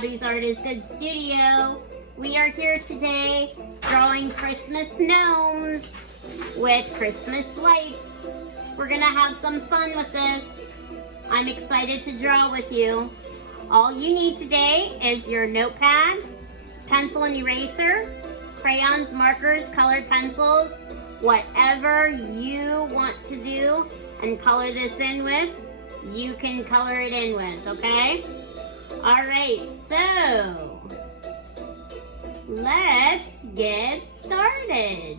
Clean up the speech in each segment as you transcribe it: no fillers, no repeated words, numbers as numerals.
Gabby's Art is Good Studio. We are here today drawing Christmas gnomes with Christmas lights. We're gonna have some fun with this. I'm excited to draw with you. All you need today is your notepad, pencil and eraser, crayons, markers, colored pencils, whatever you want to do and color this in with, you can color it in with, okay? All right, so let's get started.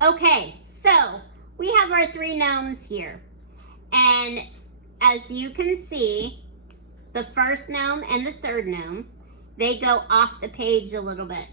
Okay, so we have our three gnomes here. And as you can see, the first gnome and the third gnome, they go off the page a little bit.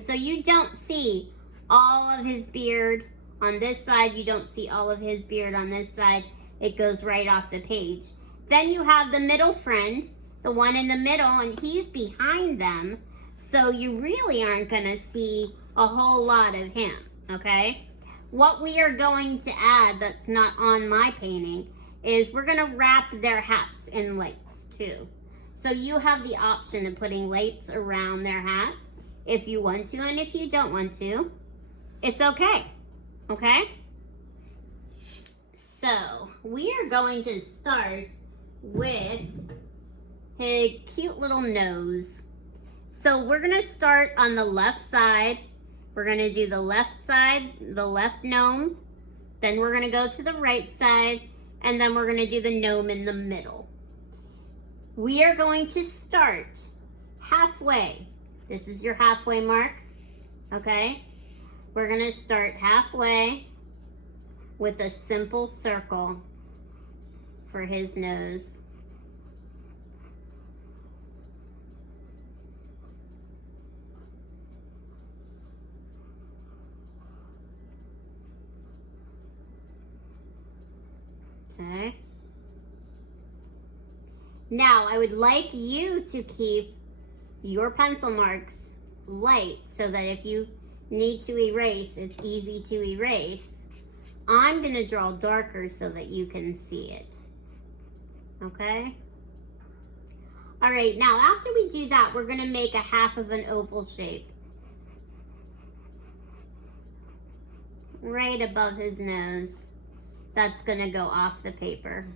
So you don't see all of his beard on this side. You don't see all of his beard on this side. It goes right off the page. Then you have the middle friend, the one in the middle, and he's behind them. So you really aren't going to see a whole lot of him, okay? What we are going to add that's not on my painting is we're going to wrap their hats in lights too. So you have the option of putting lights around their hat if you want to, and if you don't want to, it's okay, okay? So we are going to start with a cute little nose. So we're gonna start on the left side. We're gonna do the left side, the left gnome, then we're gonna go to the right side, and then we're gonna do the gnome in the middle. We are going to start halfway. This is your halfway mark, okay? We're gonna start halfway with a simple circle for his nose. Okay. Now, I would like you to keep your pencil marks light so that if you need to erase, it's easy to erase. I'm going to draw darker so that you can see it. Okay? All right, now after we do that, we're going to make a half of an oval shape right above his nose. That's going to go off the paper.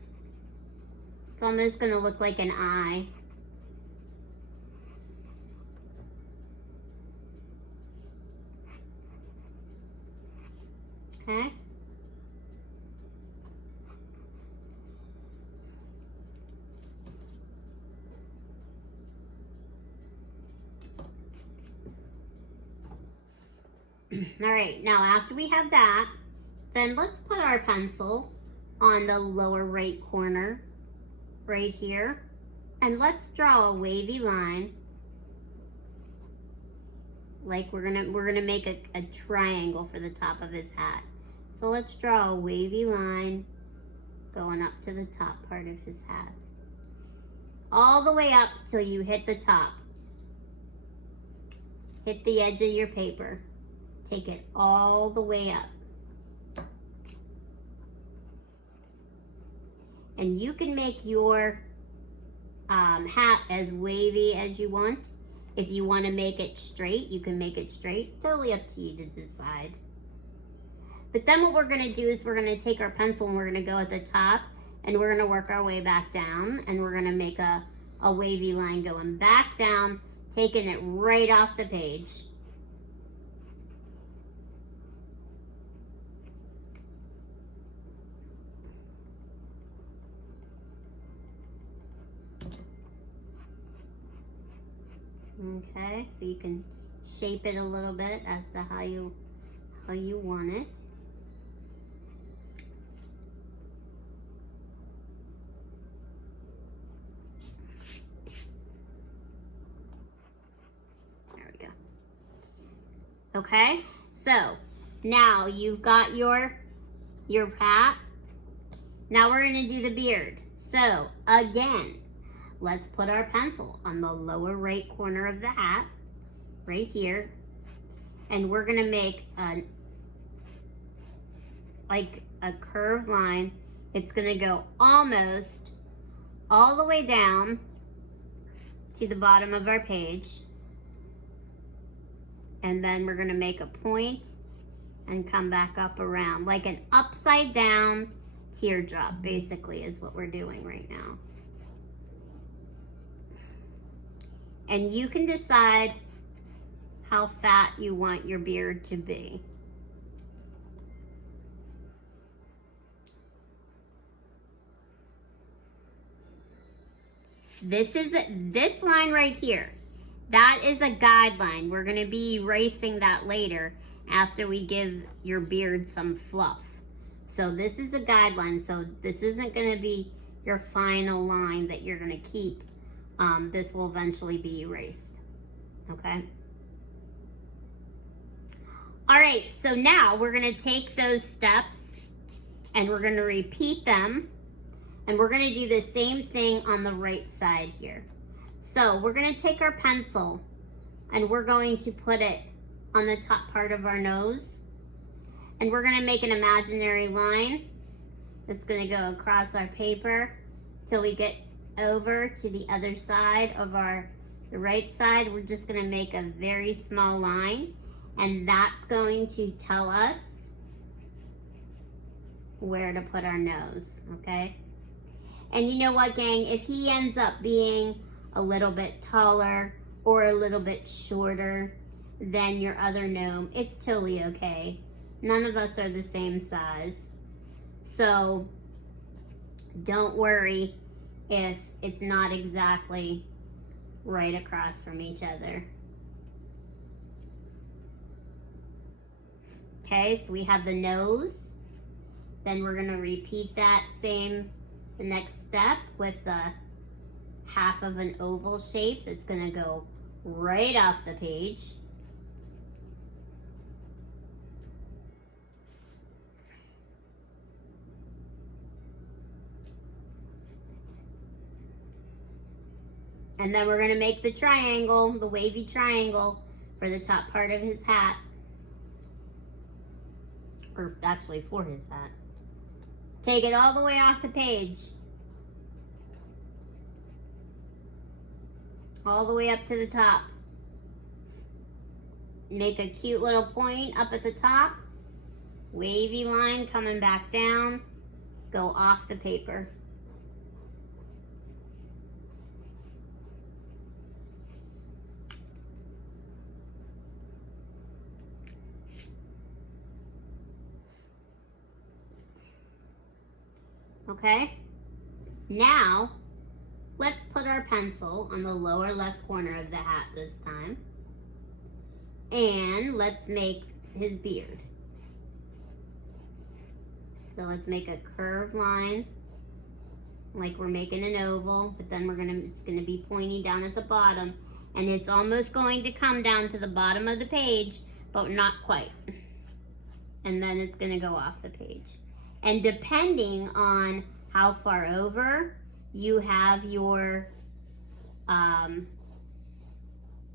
It's almost going to look like an eye. Okay. All right, now after we have that, then let's put our pencil on the lower right corner, right here, and let's draw a wavy line. Like we're gonna make a triangle for the top of his hat. So let's draw a wavy line going up to the top part of his hat. All the way up till you hit the top. Hit the edge of your paper. Take it all the way up. And you can make your hat as wavy as you want. If you want to make it straight, you can make it straight. Totally up to you to decide. But then what we're going to do is we're going to take our pencil and we're going to go at the top and we're going to work our way back down, and we're going to make a wavy line going back down, taking it right off the page. Okay, so you can shape it a little bit as to how you want it. There we go. Okay, so now you've got your hat. Now we're gonna do the beard. So again, let's put our pencil on the lower right corner of the hat, right here, and we're gonna make a a curved line. It's going to go almost all the way down to the bottom of our page. And then we're going to make a point and come back up around, like an upside down teardrop, basically, is what we're doing right now. And you can decide how fat you want your beard to be. This line right here, that is a guideline. We're going to be erasing that later after we give your beard some fluff. So this is a guideline. So this isn't going to be your final line that you're going to keep. This will eventually be erased. Okay? All right, so now we're going to take those steps and we're going to repeat them. And we're going to do the same thing on the right side here. So we're going to take our pencil and we're going to put it on the top part of our nose. And we're going to make an imaginary line that's going to go across our paper till we get over to the other side of the right side. We're just going to make a very small line, and that's going to tell us where to put our nose, okay? And you know what, gang? If he ends up being a little bit taller or a little bit shorter than your other gnome, it's totally okay. None of us are the same size. So don't worry if it's not exactly right across from each other. Okay, so we have the nose. Then we're going to repeat that the next step with the half of an oval shape that's going to go right off the page. And then we're going to make the triangle, the wavy triangle for the top part of his hat. Or actually for his hat. Take it all the way off the page. All the way up to the top. Make a cute little point up at the top. Wavy line coming back down. Go off the paper. Okay, now let's put our pencil on the lower left corner of the hat this time. And let's make his beard. So let's make a curved line like we're making an oval, but then it's gonna be pointy down at the bottom, and it's almost going to come down to the bottom of the page, but not quite. And then it's gonna go off the page. And depending on how far over you have your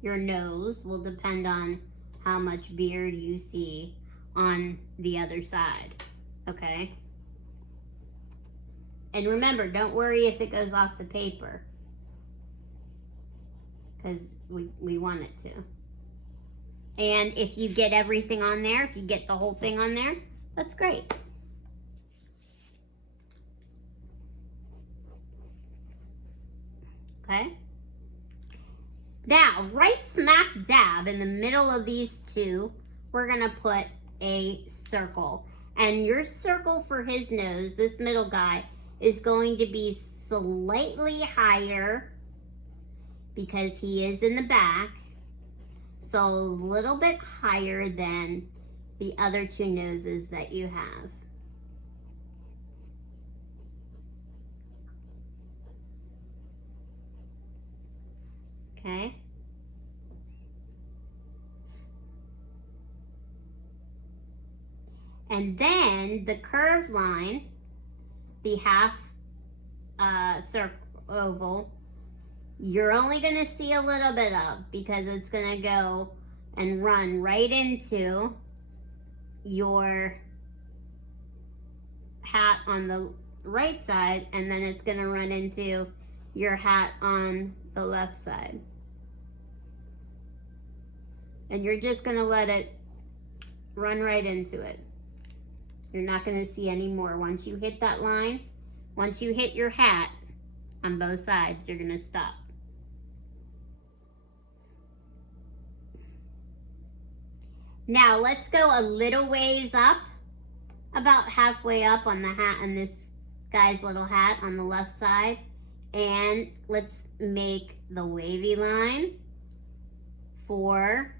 nose will depend on how much beard you see on the other side, okay? And remember, don't worry if it goes off the paper, because we want it to. And if you get everything on there, if you get the whole thing on there, that's great. Okay. Now, right smack dab in the middle of these two, we're going to put a circle. And your circle for his nose, this middle guy, is going to be slightly higher because he is in the back. So a little bit higher than the other two noses that you have. Okay. And then the curved line, the half circle oval, you're only going to see a little bit of, because it's going to go and run right into your hat on the right side, and then it's gonna run into your hat on the left side. And you're just gonna let it run right into it. You're not gonna see any more. Once you hit that line, once you hit your hat on both sides, you're gonna stop. Now let's go a little ways up, about halfway up on the hat, on this guy's little hat on the left side. And let's make the wavy line for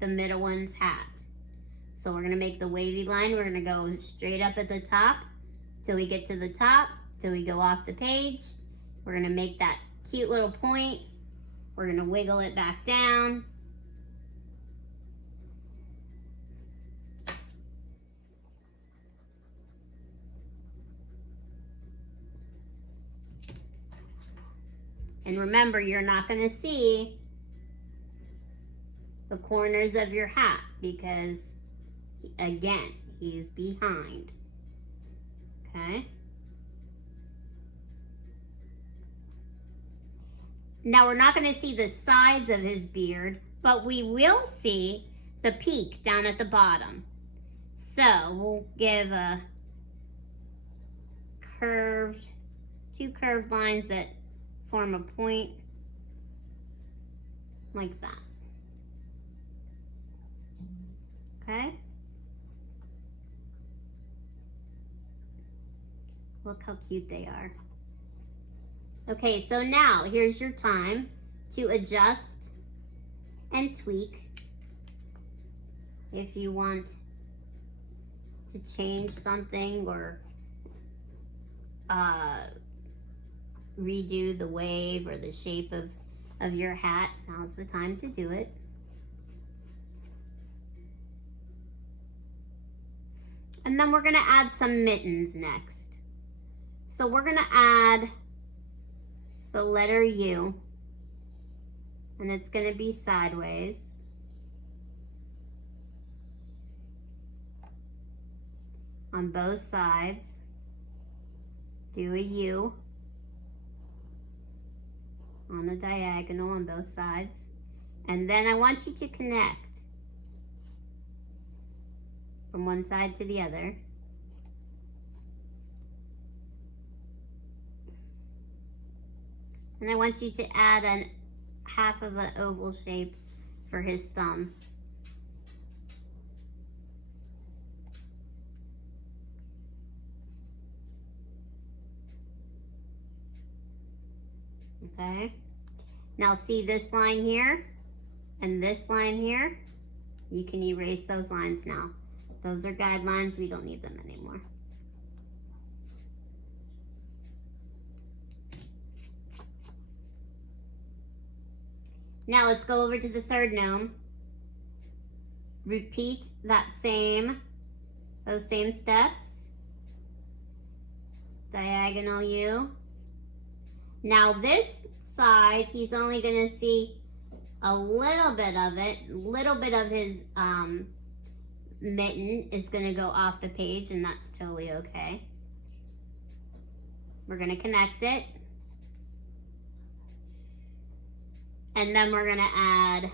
the middle one's hat. So we're gonna make the wavy line. We're gonna go straight up at the top till we get to the top, till we go off the page. We're gonna make that cute little point. We're gonna wiggle it back down. And remember, you're not gonna see the corners of your hat because, again, he's behind, okay? Now we're not gonna see the sides of his beard, but we will see the peak down at the bottom. So we'll give a two curved lines that form a point like that. Okay? Look how cute they are. Okay, so now here's your time to adjust and tweak if you want to change something or redo the wave or the shape of your hat. Now's the time to do it. And then we're gonna add some mittens next. So we're gonna add the letter U, and it's gonna be sideways. On both sides, do a U on a diagonal on both sides. And then I want you to connect from one side to the other. And I want you to add a half of an oval shape for his thumb. Okay, now see this line here and this line here? You can erase those lines now. Those are guidelines, we don't need them anymore. Now let's go over to the third gnome. Repeat those same steps. Diagonal U. Now this side, he's only gonna see a little bit of it. A little bit of his mitten is gonna go off the page, and that's totally okay. We're gonna connect it. And then we're gonna add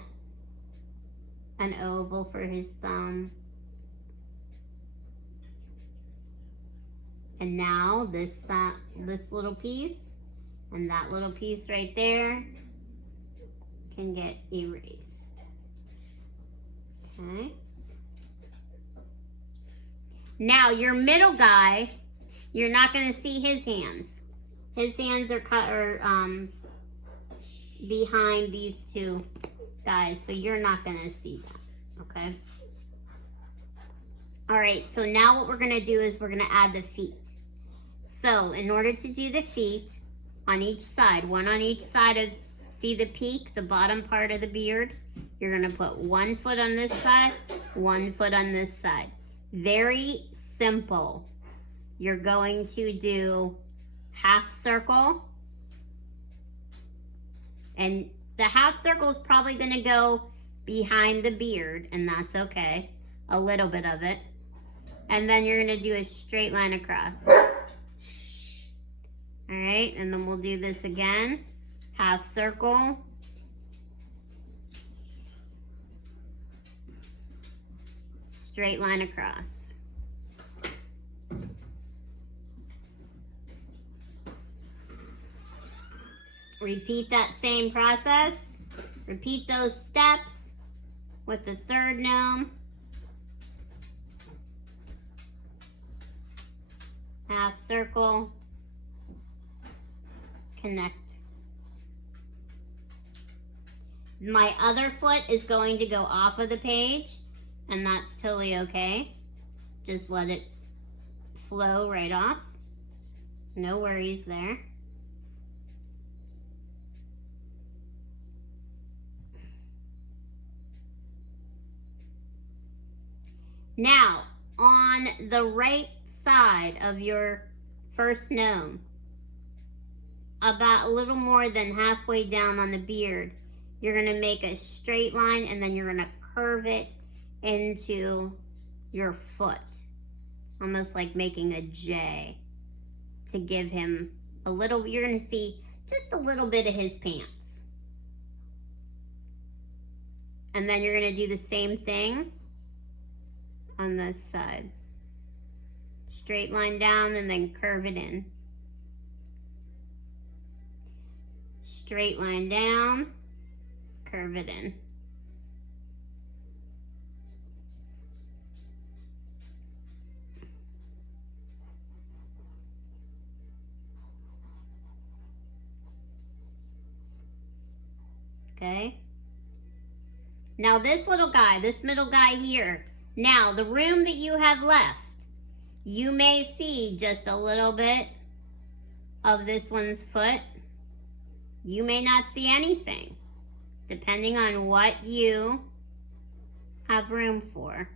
an oval for his thumb. And now this little piece and that little piece right there can get erased. Okay. Now your middle guy, you're not gonna see his hands. His hands are behind these two guys, so you're not gonna see that, okay? All right, so now what we're gonna do is we're gonna add the feet. So in order to do the feet on each side, one on each side of, see the peak, the bottom part of the beard? You're gonna put 1 foot on this side, 1 foot on this side. Very simple. You're going to do half circle, and the half circle is probably gonna go behind the beard, and that's okay, a little bit of it. And then you're gonna do a straight line across. All right, and then we'll do this again. Half circle. Straight line across. Repeat that same process. Repeat those steps with the third gnome. Half circle. Connect. My other foot is going to go off of the page, and that's totally okay. Just let it flow right off. No worries there. Now, on the right side of your first gnome, about a little more than halfway down on the beard, you're gonna make a straight line and then you're gonna curve it into your foot, almost like making a J to give him a little, you're gonna see just a little bit of his pants. And then you're gonna do the same thing on this side. Straight line down and then curve it in. Straight line down, curve it in. Okay. Now this little guy, this middle guy here, now the room that you have left, you may see just a little bit of this one's foot. You may not see anything, depending on what you have room for.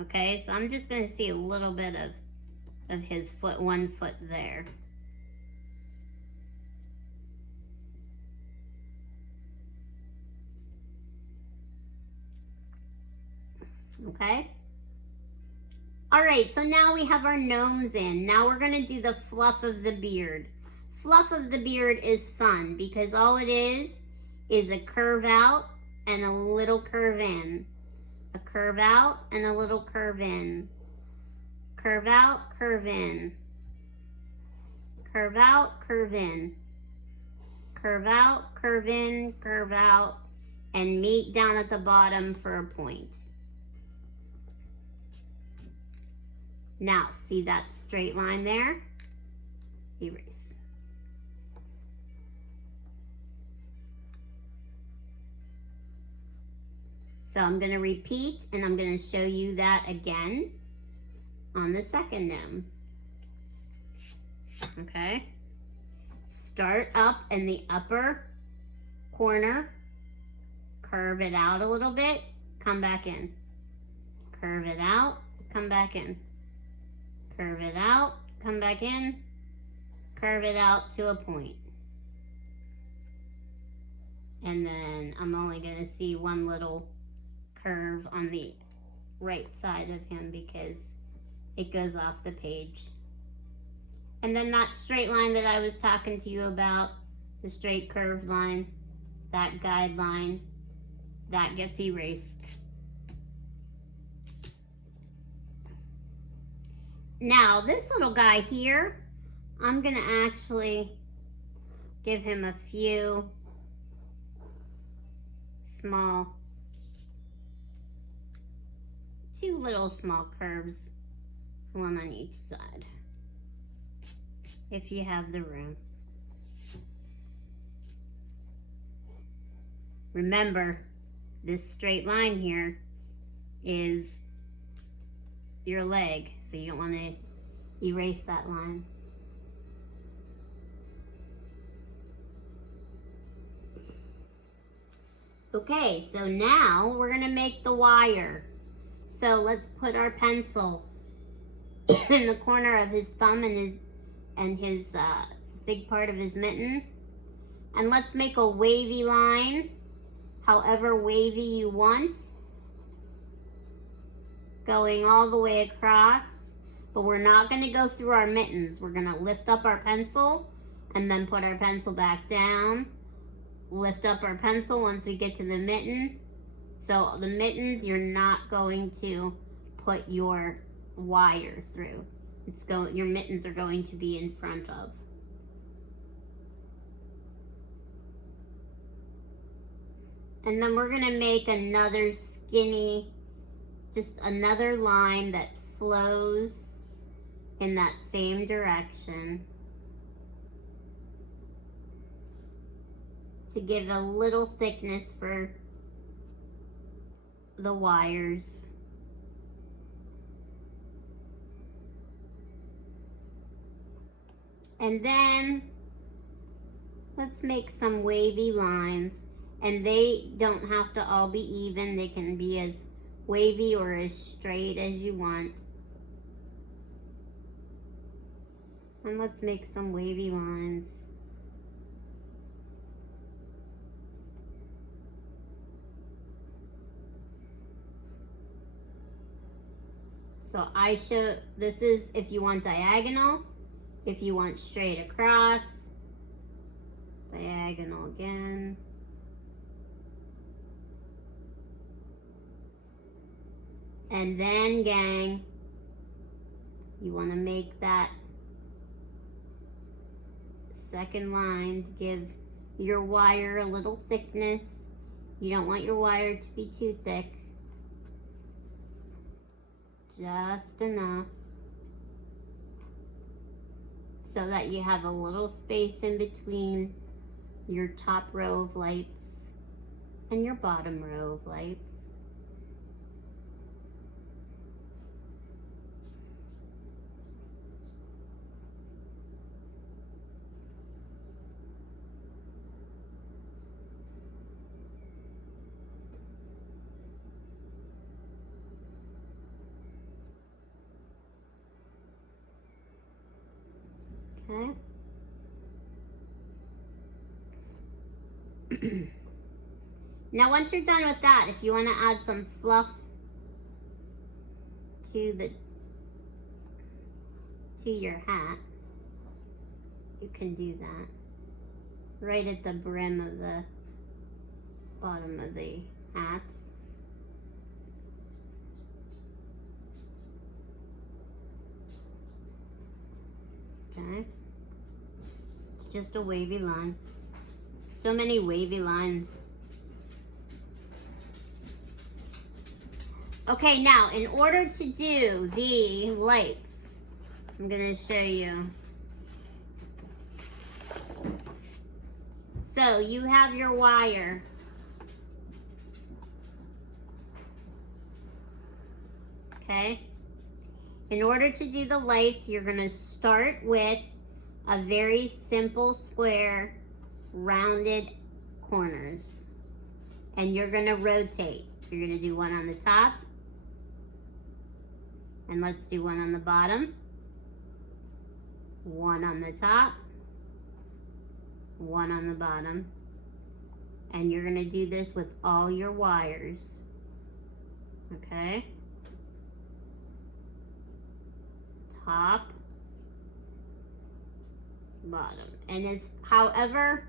Okay, so I'm just gonna see a little bit of his foot, one foot there. Okay. All right, so now we have our gnomes in. Now we're gonna do the fluff of the beard. Fluff of the beard is fun because all it is a curve out and a little curve in. A curve out and a little curve in. Curve out, curve in. Curve out, curve in. Curve out, curve in, curve out, and meet down at the bottom for a point. Now, see that straight line there? Erase. So I'm going to repeat and I'm going to show you that again on the second gnome. Okay. Start up in the upper corner, curve it out a little bit, come back in. Curve it out, come back in. Curve it out, come back in, curve it out to a point. And then I'm only going to see one little curve on the right side of him because it goes off the page. And then that straight line that I was talking to you about, the straight curved line, that guideline, that gets erased. Now, this little guy here, I'm going to actually give him a few small, two little small curves, one on each side, if you have the room. Remember, this straight line here is your leg, so you don't want to erase that line. Okay, so now we're going to make the wire. So let's put our pencil in the corner of his thumb and his big part of his mitten. And let's make a wavy line, however wavy you want. going all the way across, but we're not going to go through our mittens. We're going to lift up our pencil and then put our pencil back down. Lift up our pencil once we get to the mitten. So the mittens, you're not going to put your wire through. Your mittens are going to be in front of. And then we're gonna make another skinny, just another line that flows in that same direction to give a little thickness for the wires. And then let's make some wavy lines, and they don't have to all be even. They can be as wavy or as straight as you want. And let's make some wavy lines. So this is if you want diagonal, if you want straight across, diagonal again. And then, gang, you want to make that second line to give your wire a little thickness. You don't want your wire to be too thick. Just enough so that you have a little space in between your top row of lights and your bottom row of lights. Okay. Now once you're done with that, if you want to add some fluff to your hat, you can do that right at the brim of the bottom of the hat. Okay. It's just a wavy line. So many wavy lines. Okay, now in order to do the lights, I'm gonna show you. So you have your wire. Okay? In order to do the lights, you're gonna start with a very simple square, rounded corners. And you're gonna rotate. You're gonna do one on the top. And let's do one on the bottom. One on the top. One on the bottom. And you're gonna do this with all your wires. Okay? Top, bottom. And as however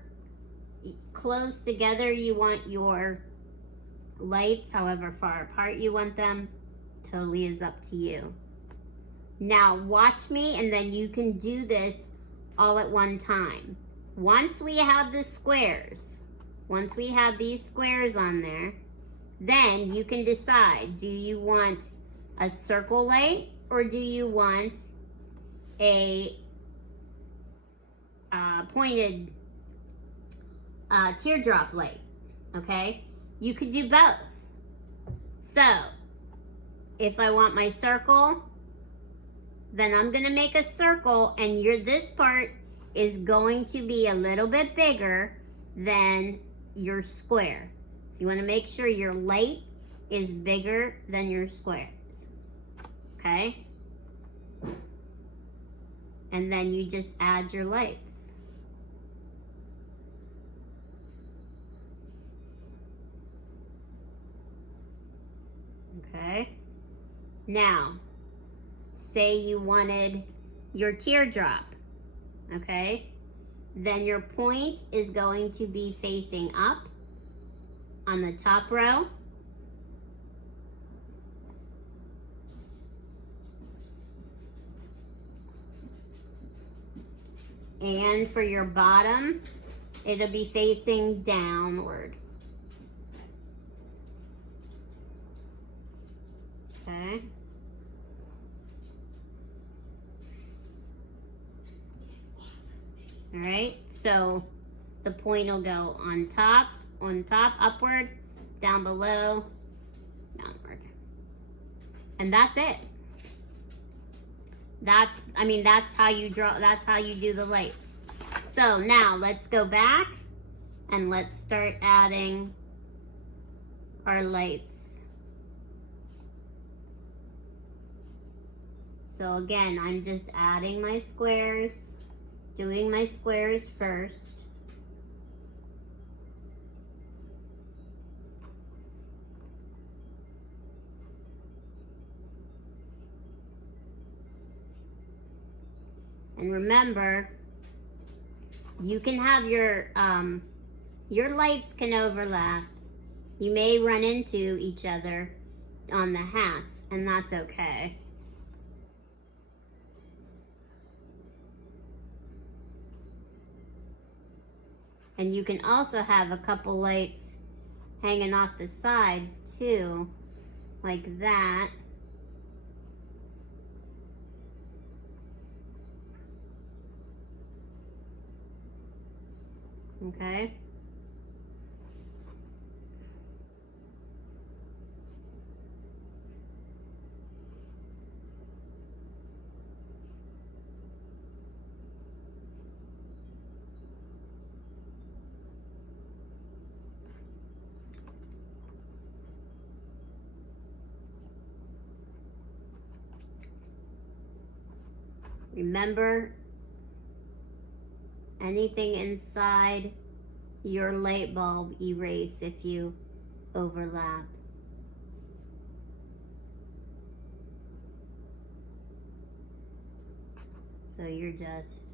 close together you want your lights, however far apart you want them, totally is up to you. Now watch me, and then you can do this all at one time. Once we have the squares, once we have these squares on there, then you can decide, do you want a circle light or do you want a pointed teardrop light? Okay, you could do both. So if I want my circle, then I'm gonna make a circle, and this part is going to be a little bit bigger than your square. So you wanna make sure your light is bigger than your squares, okay? And then you just add your lights. Okay? Now, say you wanted your teardrop, okay? Then your point is going to be facing up on the top row. And for your bottom, it'll be facing downward. Okay. All right, so the point will go on top, upward, down below, downward. And that's it. That's how you draw, that's how you do the lights. So now let's go back and let's start adding our lights. So again, I'm just adding my squares, doing my squares first. And remember, you can have your lights can overlap. You may run into each other on the hats, and that's okay. And you can also have a couple lights hanging off the sides too, like that. Okay. Remember, anything inside your light bulb erase if you overlap. So you're just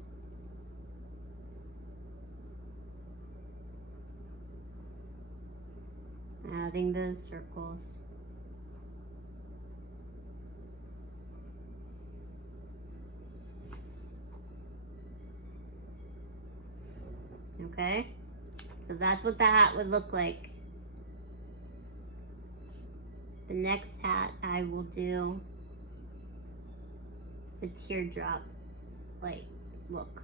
adding those circles. Okay, so that's what the hat would look like. The next hat I will do the teardrop like look.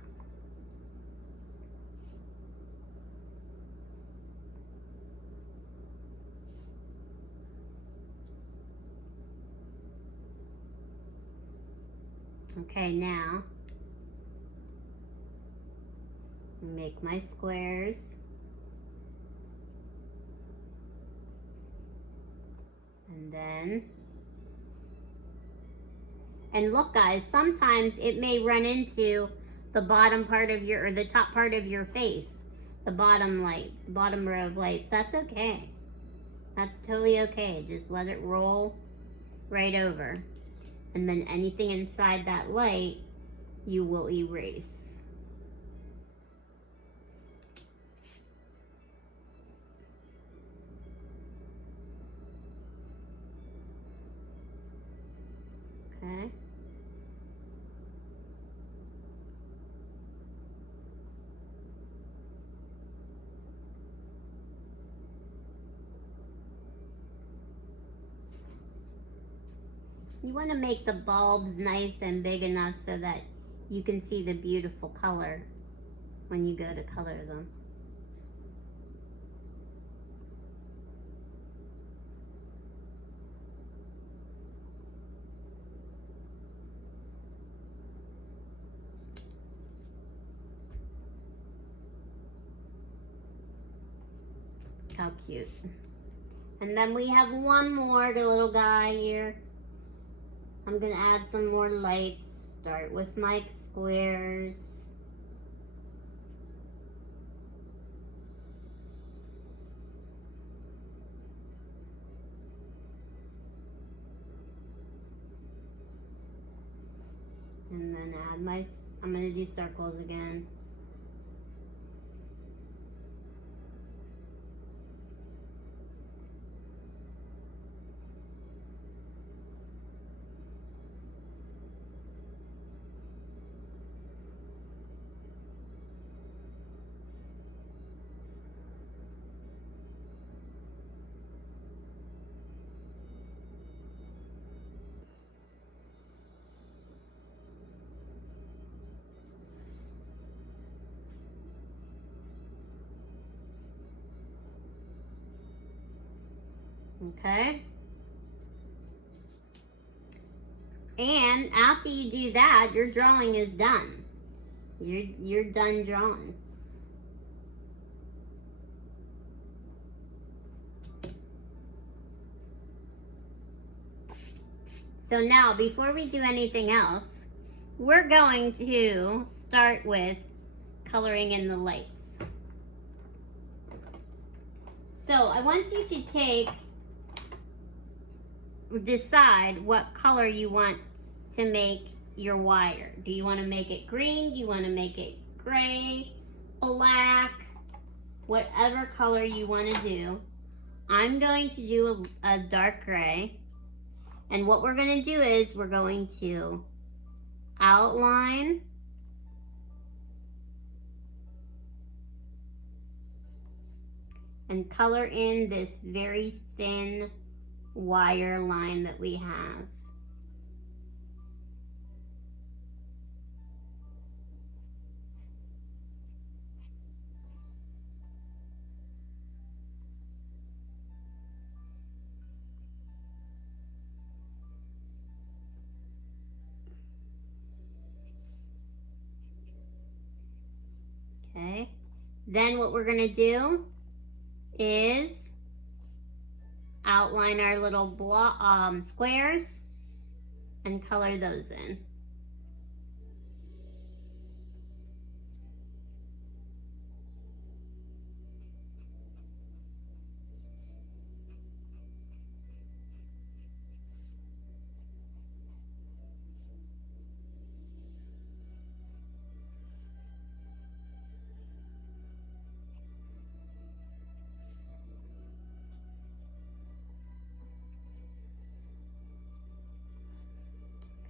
Okay, now make my squares. And look guys, sometimes it may run into the bottom part of your, or the top part of your face, the bottom lights, the bottom row of lights. That's okay. That's totally okay. Just let it roll right over. And then anything inside that light, you will erase. Okay. You want to make the bulbs nice and big enough so that you can see the beautiful color when you go to color them. How cute. And then we have one more, the little guy here. I'm gonna add some more lights. Start with my squares. I'm gonna do circles again. Okay. And after you do that, your drawing is done. You're done drawing. So now, before we do anything else, we're going to start with coloring in the lights. So I want you to decide what color you want to make your wire. Do you want to make it green? Do you want to make it gray, black, whatever color you want to do? I'm going to do a dark gray. And what we're going to do is we're going to outline and color in this very thin wire line that we have. Okay, then what we're gonna do is outline our little squares and color those in.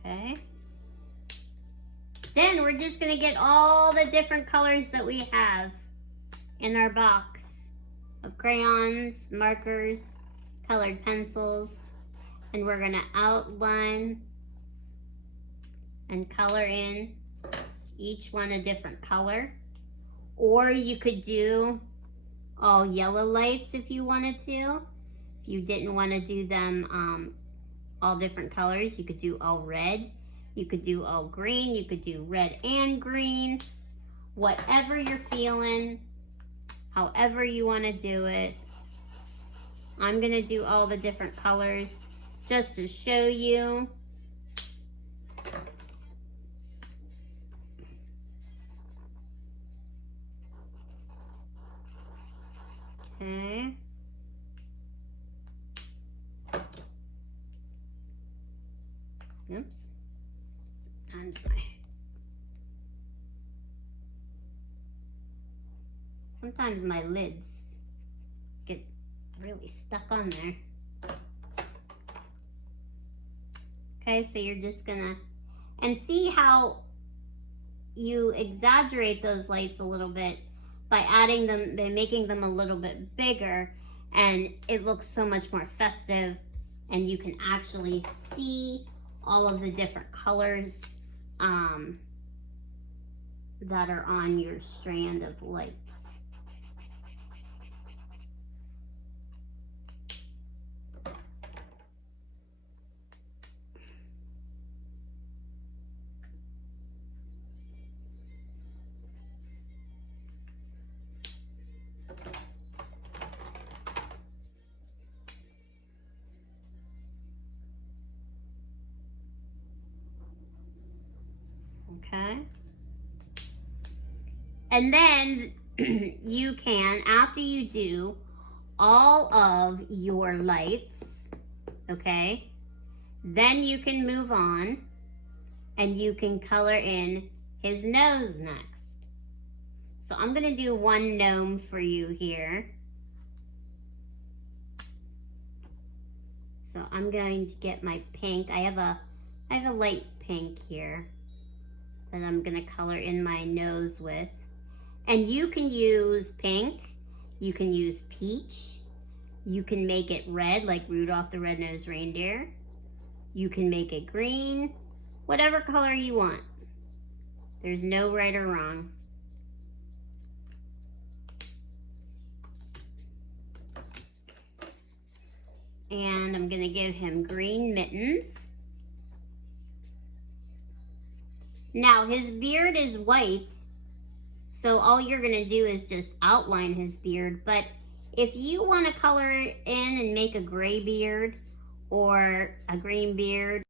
Okay. Then we're just gonna get all the different colors that we have in our box of crayons, markers, colored pencils, and we're gonna outline and color in each one a different color. Or you could do all yellow lights if you wanted to. If you didn't want to do them all different colors, you could do all red, you could do all green, you could do red and green, whatever you're feeling, however you want to do it. I'm gonna do all the different colors just to show you. Okay. Oops. Sometimes my lids get really stuck on there. Okay, so you're just gonna, and see how you exaggerate those lights a little bit by adding them, by making them a little bit bigger, and it looks so much more festive, and you can actually see all of the different colors that are on your strand of lights. Okay. And then you can, after you do all of your lights, okay, then you can move on and you can color in his nose next. So I'm gonna do one gnome for you here. So I'm going to get my pink. I have a light pink here that I'm gonna color in my nose with. And you can use pink, you can use peach, you can make it red like Rudolph the Red-Nosed Reindeer. You can make it green, whatever color you want. There's no right or wrong. And I'm gonna give him green mittens. Now his beard is white, so all you're gonna do is just outline his beard, but if you wanna color in and make a gray beard or a green beard,